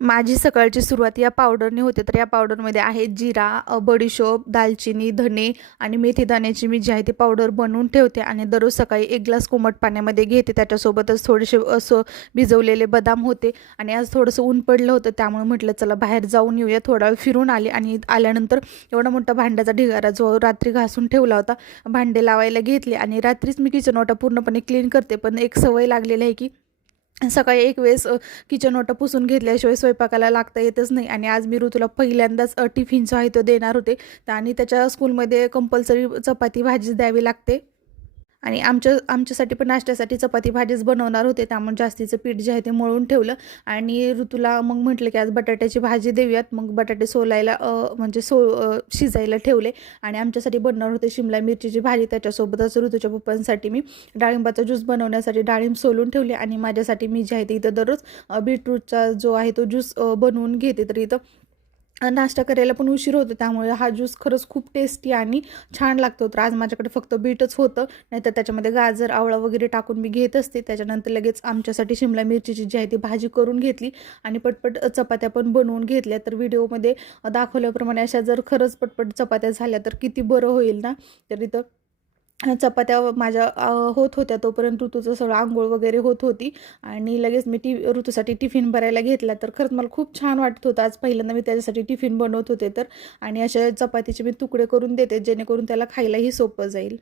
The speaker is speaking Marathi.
माझी सकाळची सुरुवात या पावडरने होते. तर या पावडरमध्ये आहे जिरा, बडीशोप, दालचिनी, धने आणि मेथी दाण्याची मी जी आहे ती पावडर बनवून ठेवते आणि दररोज सकाळी 1 ग्लास कोमट पाण्यामध्ये घेते. त्याच्यासोबतच थोडेसे असं भिजवलेले बदाम होते आणि आज थोडंसं ऊन पडलं होतं, त्यामुळे म्हटलं चला बाहेर जाऊन येऊया. थोडा वेळ फिरून आले आणि आल्यानंतर एवढा मोठा भांड्याचा ढिगारा जो रात्री घासून ठेवला होता, भांडे लावायला घेतले आणि रात्रीच मी किचन ओटा पूर्णपणे क्लीन करते. पण एक सवय लागलेली आहे की सकाळी एक वेळेस किचन ओटा पुसून घेतल्याशिवाय स्वयंपाकाला लागता येतच नाही. आणि आज मी ऋतूला पहिल्यांदाच टिफिन जो आहे तो देणार होते. आणि त्याच्या स्कूलमध्ये कंपल्सरी चपाती भाजीच द्यावी लागते. आणि आमच्यासाठी पण नाश्त्यासाठी चपाती भाजीच बनवणार होते, त्यामुळे जास्तीचं पीठ जे आहे ते मळून ठेवलं. आणि ऋतूला मग म्हटलं की आज बटाट्याची भाजी देऊयात. मग बटाटे सोलायला म्हणजे शिजायला ठेवले. आणि आमच्यासाठी बनवणार होते शिमला मिरचीची भाजी. त्याच्यासोबतच ऋतूच्या पप्पांसाठी मी डाळिंबाचा ज्यूस बनवण्यासाठी डाळिंब सोलून ठेवले. आणि माझ्यासाठी मी जे आहे ते इथं दररोज बीटरूटचा जो आहे तो ज्यूस बनवून घेते. तर इथं नाश्ता करायला पण उशीर होतो, त्यामुळे हा ज्यूस खरंच खूप टेस्टी आणि छान लागतो. तर आज माझ्याकडे फक्त बीटच होतं, नाहीतर त्याच्यामध्ये गाजर, आवळा वगैरे टाकून मी घेत असते. त्याच्यानंतर लगेच आमच्यासाठी शिमला मिरचीची जी आहे ती भाजी करून घेतली आणि पटपट चपात्या पण बनवून घेतल्या. तर व्हिडिओमध्ये दाखवल्याप्रमाणे अशा जर खरंच पटपट चपात्या झाल्या तर किती बरं होईल ना. तर इथं चपात्या माझ्या होत होत्या, तोपर्यंत ऋतूचं सगळं अंघोळ वगैरे होत होती. आणि लगेच मी ऋतूसाठी टिफिन भरायला घेतला. तर खरंच मला खूप छान वाटत होतं. आज पहिल्यांदा मी त्याच्यासाठी टिफिन बनवत होते. तर आणि अशा चपातीचे मी तुकडे करून देते, जेणेकरून त्याला खायलाही सोपं जाईल.